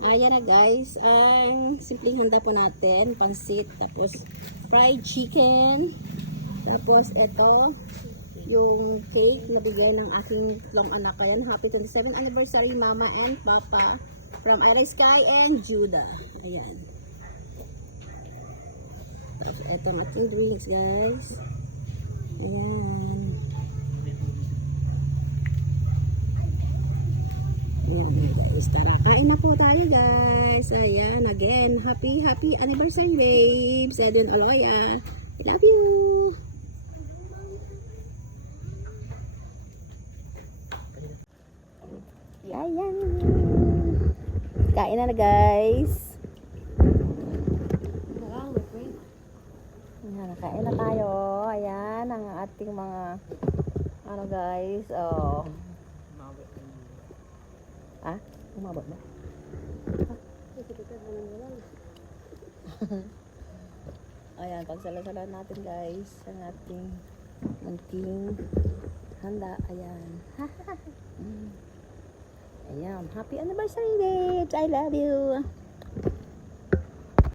Ayan na guys, ang simpleng handa po natin, pansit, tapos fried chicken, tapos ito, yung cake na bigay ng aking long anak. Ayan, happy 27th anniversary Mama and Papa from Iris Sky and Judah. Ayan. Tapos ito ang ating drinks guys. Ayan. Ayan guys, tara, kain na po tayo guys. Ayan, again, happy anniversary babes. Edwin Aloya, I love you. Ayan, kain na guys. Ayan, kain na tayo. Ayan ang ating mga ano guys, oh. Ah, umabot ba? Ayan, pagsala-sala natin guys ang ating munting handa. Ayan. Ayan, happy anniversary babes. I love you.